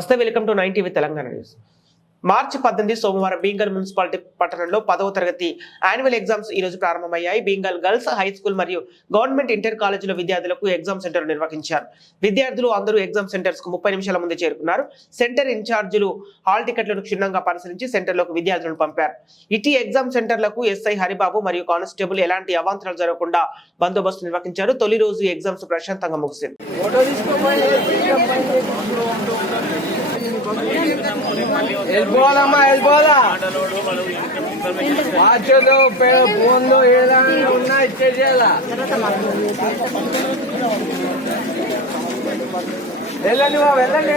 నమస్తే, welcome to 9 TV Telangana news. మార్చి 18 సోమవారం బీంగల్ మున్సిపాలిటీ పట్టణంలో 10వ తరగతి యాన్యువల్ ఎగ్జామ్స్ ఈ రోజు ప్రారంభమయ్యాయి. బీంగల్ గర్ల్స్ హై స్కూల్ మరియు గవర్నమెంట్ ఇంటర్ కాలేజీలో విద్యార్థులకు ఎగ్జామ్ సెంటర్ నిర్వహించారు. విద్యార్థులు అందరూ ఎగ్జామ్ సెంటర్స్ కు 30 నిమిషాల ముందే చేరుకున్నారు. సెంటర్ ఇన్ఛార్జీలు హాల్ టికెట్లను క్షుణ్ణంగా పరిశీలించి సెంటర్లకు విద్యార్థులను పంపారు. ఇటీ ఎగ్జామ్ సెంటర్లకు ఎస్ఐ హరిబాబు మరియు కానిస్టేబుల్ ఎలాంటి అవాంతరాలు జరగకుండా బందోబస్తు నిర్వహించారు. తొలి రోజు ఎగ్జామ్స్ ప్రశాంతంగా ముగిసింది. ఫోన్లో ఏదైనా ఉన్నా ఇచ్చేసేయాలా. వెళ్ళండి బాబు, వెళ్ళండి.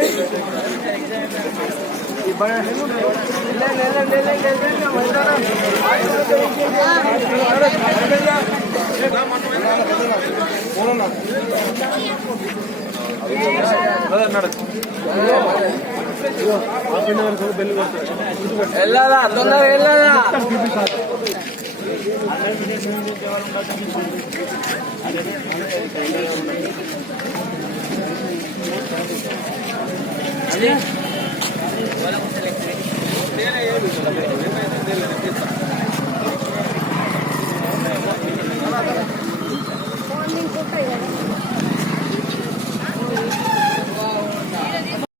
వెళ్ళాలా, తొందరగా వెళ్ళాలా. అది